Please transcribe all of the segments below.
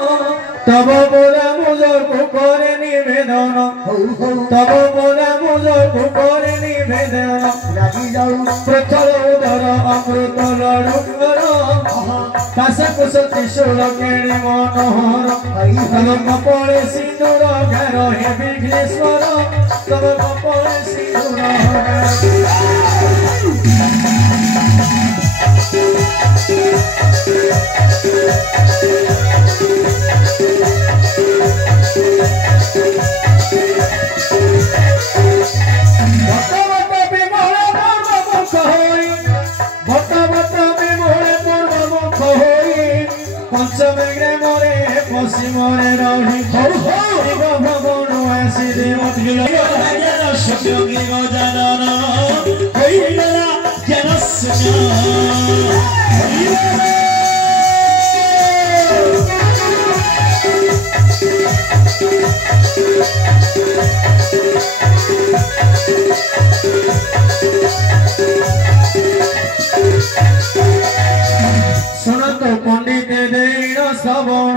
तब मोरा मुझर को करे निवेदन तब मोरा मुझर को करे निवेदन रागी जाऊ प्रथर उदर अमृत लड़ुकर पास कुश त्रिशूल केणी मनोहर तब कपड़े सिंदूर घर हे विघ्नेश्वर तब कपड़े सिंदूर पश्चिमरे रही भवन आसी देव सुनत पंडित देण श्रवण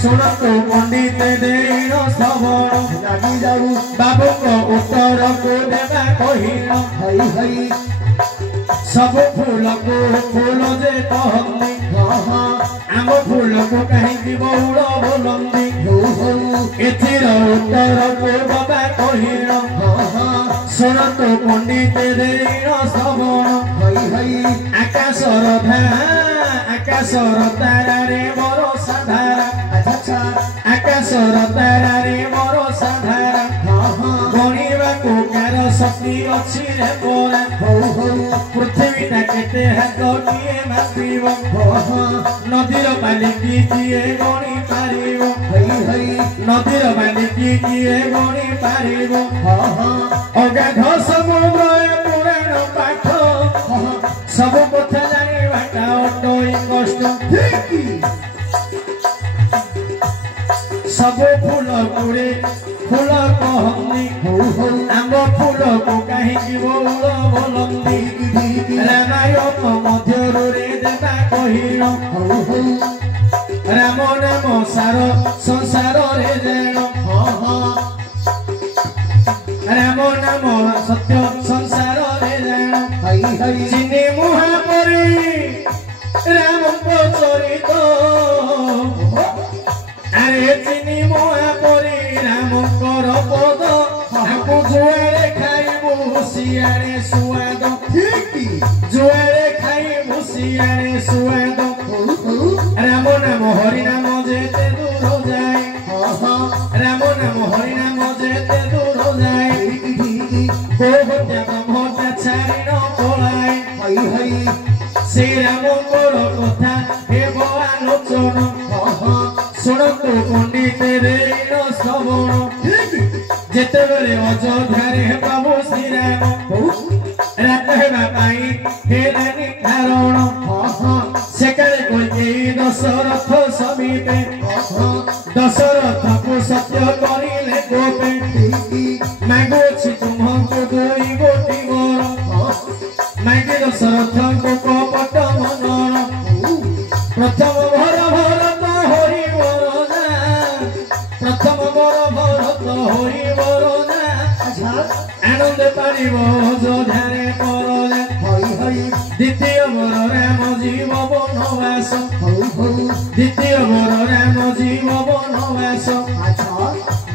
सुनत पंडित देण श्रवण रागी जाऊ बाबू को उत्तर को देवा कहिण सब फूल को फूल जे कहली आम फूल को कहीं बहुड़ बोलंदी एथिर उत्तर को बाबा कहिण सुनत पंडित देण श्रवण आकाशर तारा रे मोर साधारा आकाशर तारा रे मोर साधारा गणिबा को कार शक्ति अच्छी रे मोरा पृथ्वी ता केते हाथ किए मापिब नदीर पानी किए गणी पारिब नदीर पानी किए गणी पारिब अगाध समुद्र पुराण पाठ सब कथा जानिबाटा अटई कष्ट सब फूल गुड़े फूल कहली आम फूल को कहीं बहुल बोलंदी रामायण मध्यर रे देवा कहिण राम नाम सार संसार रे जेण राम नाम सत्य संसार रे जेण चिनी मुहा परी राम को चरित अरे चिनी मुहा परी राम कर पद आपको जुआरे खाई मुसियारे सुआद जुआरे खाई मुसियारे सुआद राम नाम हरि नाम जेते दूर जाए राम नाम हरि नाम जेते दूर जाए गोहत्या ब्रह्मत्या छाड़ी न पलाए श्री राम कथा हेब आलोचन शुणतु पंडित देण श्रवण जेते बेले अयोध्यारे प्रभु श्री राम रात हेबा पाई हेलानी कारण सेकाले कइकेयी दशरथ समीपे दशरथ को सत्य करिले गोपे मागुछि तुम्हको दुई गोटी वर मागे दशरथ को कपट मनर प्रथम भर भरत हरि वरदा प्रथम भर भरत हरि वरदा आनंद पारिब अयोध्यारे परजा द्वितीय वर राम जीव वनवास द्वितीय वर राम जीव वनवास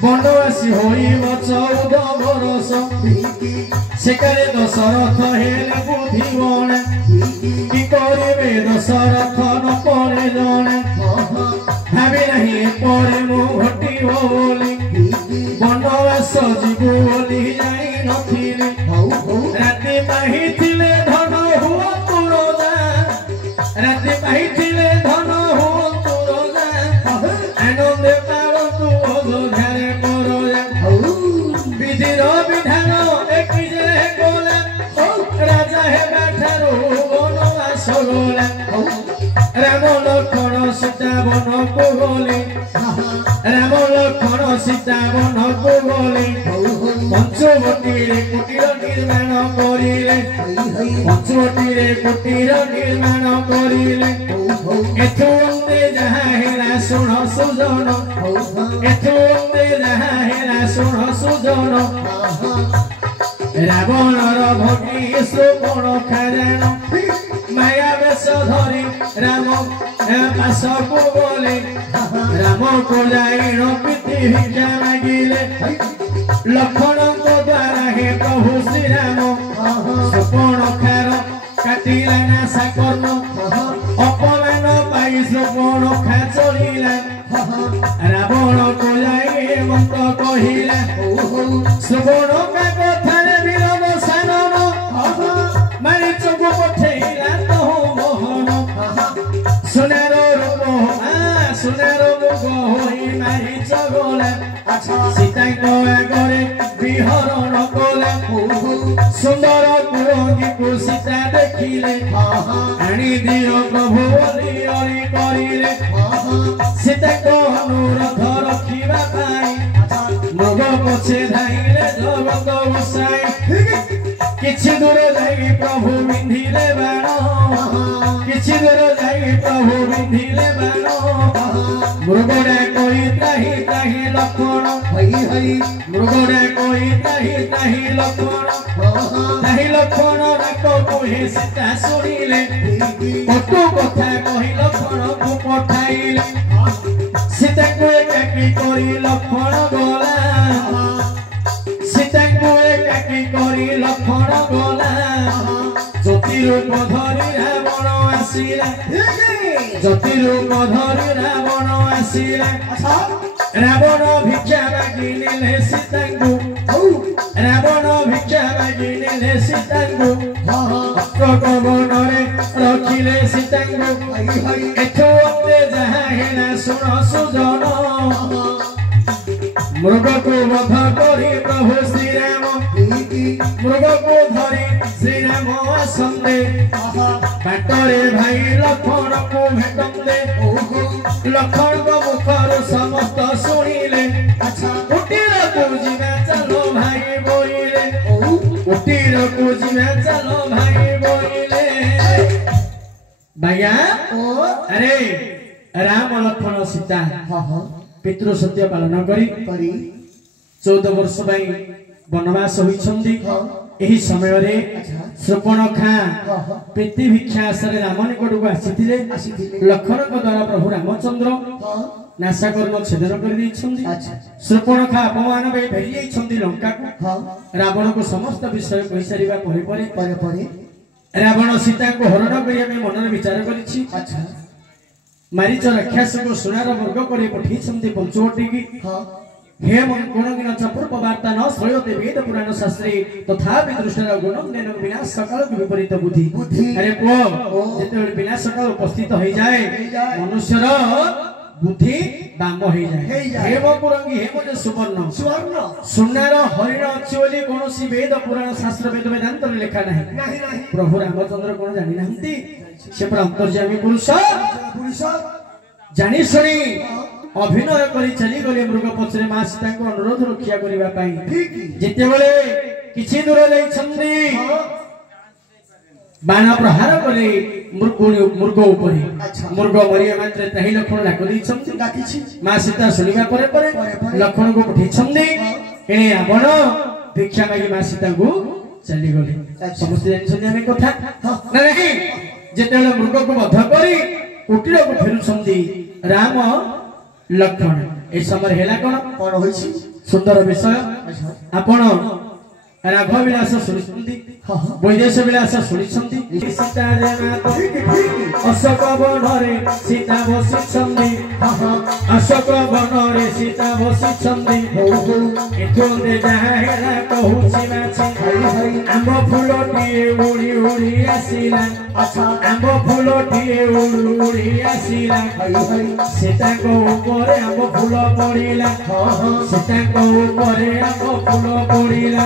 वनवासी होइब 14 बरस सेकाले दशरथ हेले बुद्धिबण कि करिबे दशरथ न पड़े जणे भावी नहीं पड़े मु घटिब बोली वनवास जीवु बोली जानी नथिले राति पाहिथिले धन हुआ तुरजा राति पाहिथिले धन हुआ तुरजा आनंद पारतु अयोध्यारे परजा विधिर विधान एकी जे गला राजा हेबा ठारू वनवास गला राम लक्ष्मण सीता वन को गले राम लक्ष्मण सीता वन को गले पंचवटी रे कुटीर निर्माण करिले पंचवटी रे कुटीर निर्माण करिले एथु अंते जहा हेला सुन सुजन एथु अंते जहा हेला सुन सुजन रावणर भगी श्रवण खारण माया बेश धरी राम पास को बोले राम को जाइन प्रीति भिक्षा मागिले लक्ष्मण को द्वारा हे प्रभु श्री राम श्रवण खार काटिला नाशा कर्म अपमान पाई श्रवण खा चलिला रावण को जाई मंत कहिला श्रवण का कथा विरोध सानन मारी चोख पठेला तो मोहन सुनार रूप सुनार मुख होई मारी चगला सीता को आगरे विहरण कला सुंदर कुरंगी को सीता देखिले आनी दियो प्रभु बोली अरी करिले सीता को अनुरोध रखिबा पाई मृग पछे धाइले जगत उसाई किछि दूर जाई प्रभु बिंधिले बाण किछि दूर जाई प्रभु बिंधिले बाण मृगडा कोई ताही ताही लक्ष्मण मृगडा कोई ताही ताही लक्ष्मण राक कहे सीता शुणिले कटु कथा कही लक्ष्मण को पठाइले सीता को एकाकी करी लक्ष्मण गला सीता को एकाकी करी लक्ष्मण गला ज्योति रूप धरी रावण आसिला ज्योति रूप धरी रावण आसिला रावण भिक्षा मागी नेले सीता को रावण भिक्षा मागी नेले सीता को वन रखिले सीता को एठो अंते जहा हेला सुन सुजन मृग को वध करी प्रभु श्री राम मृग को धरी श्री राम आसंदे बाटरे भाई लक्ष्मण को भेटंदे लक्ष्मण को मुखर समस्त शुणिले कुटीर को जीवा चलो भाई बोलिले कुटीर को जीवा चलो भाई बोलिले भैया अरे राम लक्ष्मण सीता पितृ सत्य पालन करी 14 वर्ष वनवास होइछंदी एही समय रे श्रवणखा प्रीति भिक्षा आसरे राम निकट को आसीथिले लक्ष्मण को द्वारा प्रभु रामचंद्र नाशा कर्म छेदन कर दैछंदी श्रवणखा अपमान बे भेली जाइछंदी लंका को रावण को समस्त विषय कहि सारिबा परे रावण सीता को हरण करिया में मन रे विचार करिछि मारीच राक्षस को सुनार वर्ग करे पठिछंदी पंचवटी की हे मन गुणगिन चपूर्प वार्ता न श्रयते वेद पुराण शास्त्रे तथापि दृष्टर गुणम देन विनाश सकल विपरीत बुद्धि अरे पो जेते विनाश सकल उपस्थित हो जाए मनुष्यर बुद्धि बाम हो जाए हे मो पुरंगी हे मो सुवर्ण सुनार हरिण अछि बोली कोनोसी वेद पुराण शास्त्र वेद वेदांत रे लिखा नाही प्रभु रामचंद्र कोन जानि नाहंती से पर अंतर्यामी पुरुष जानी सुनी अभिनय करी चली गले मृग पछरे मां सीता को अनुरोध रक्षा करिबा पई जेते बेले किछि दूर जाई छंदी बाण प्रहार करे मृग ऊपर मृग मरिया मात्र ताही लक्ष्मण डाक दै छंदी डाकिछि मां सीता सुनिबा परे परे लक्ष्मण को पठि छंदी एने रावण भिक्षा मागी मां सीता को चली गले समस्त जानि छंदी हम कथा नहीं जेते बेले मृग को वध करी कुटीर को फेरु छंदी राम लक्ष्मण ए समय हेला कोन होइछि सुंदर विषय आपण राघव विलास सुनिछंती वैदेश विलास सुनिछंती सीता जनात अशोक वनरे सीता बसिछंती अशोक वनरे सीता बसिछंती एथोंदे जहा हेला कहूछि माछि आंब फूलटी उड़ी उड़ी आसिला आंब फूलटी उड़ी उड़ी आसिला सीता को ऊपर आंब फूल पड़िला सीता को ऊपर आंब फूल पड़िला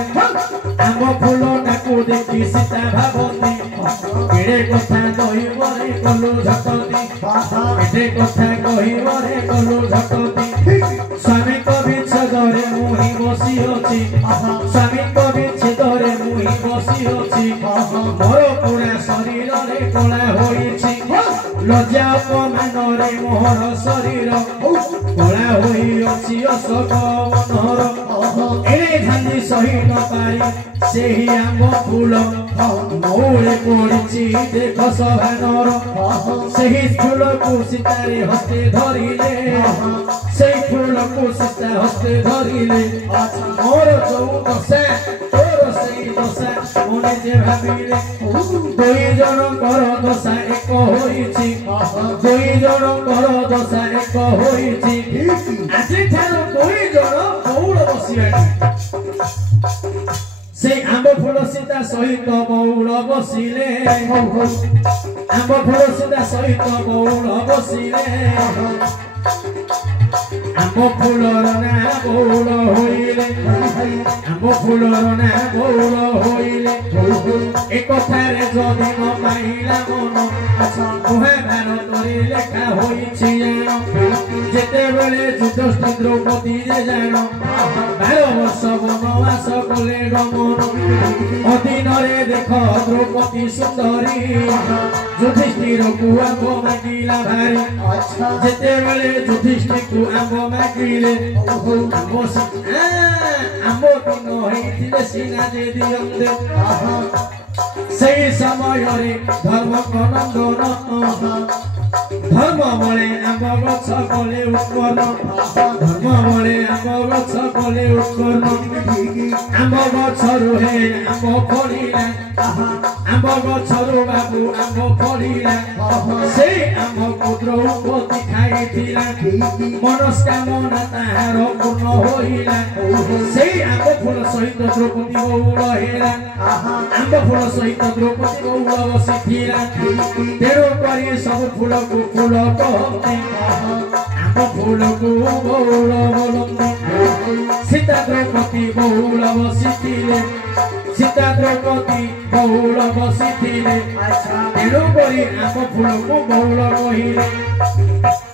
आंब फूल टाकू देखि सीता भाबती एड़े कथा कहिबरे कलु झटती एड़े कथा कहिबरे कलु झटती स्वामी कवि छदरे मुहि बसी अछि स्वामी कवि छदरे मुहि बसी अछि मोर पूरा शरीर रे कोला होइछि लज्जा अपमान रे मोर शरीर कोला होई अछि अशोक वनर एड़े झांदी सही न पाई सेही आंब फूल मौले पड़िछि देख सभानर सेही फूल को सीतारे हस्ते धरिले सेही फूल को सीता हस्ते धरिले मोर जो दशा तोर सेही दशा मने जे भाबिले दुई जनकर दशा एक होइछि दुई जनकर दशा एक होइछि आजि ठाରୁ दुई जन मौल बसियानी से आंब फूल सीता सहित बौल बसिले आंब फूल सीता सहित बौल बसिले आंब फूलर ना बौल होइले आंब फूलर ना बौल होइले एक कथारे जदि न पाइला मन मुहे भारतरे लेखा होइछि जेते बेले युधिष्ठिर द्रौपदी जे जान 12 वर्ष वनवास कले गमन अधीनरे देख द्रौपदी सुंदरी युधिष्ठिर को आंब मागिला भारी जेते बेले युधिष्ठिर को आंब मागिले आंब दिन होइथिले सीना दे दियन्ते सेही समय रे धर्म नंदन धर्म बले आंब गछ कले उत्पन्न धर्म बले आंब गछ कले उत्पन्न आंब गछ रुहे आंब फलिला आंब गछ रु बाबू आंब फलिला से आंब को द्रौपदी खाइथिला मनस्कामना ताहार पूर्ण होइला से आंब फूल सहित द्रौपदी बौल हेला आंब फूल सहित द्रौपदी बौल बसिथिला तेरो करी सब फूल को फूल कहते आंब फूल को बौल बोलते सीता द्रौपदी बौल बसिथिले सीता द्रौपदी बौल बसिथिले तेरो करी आंब फूल को बौल कहिले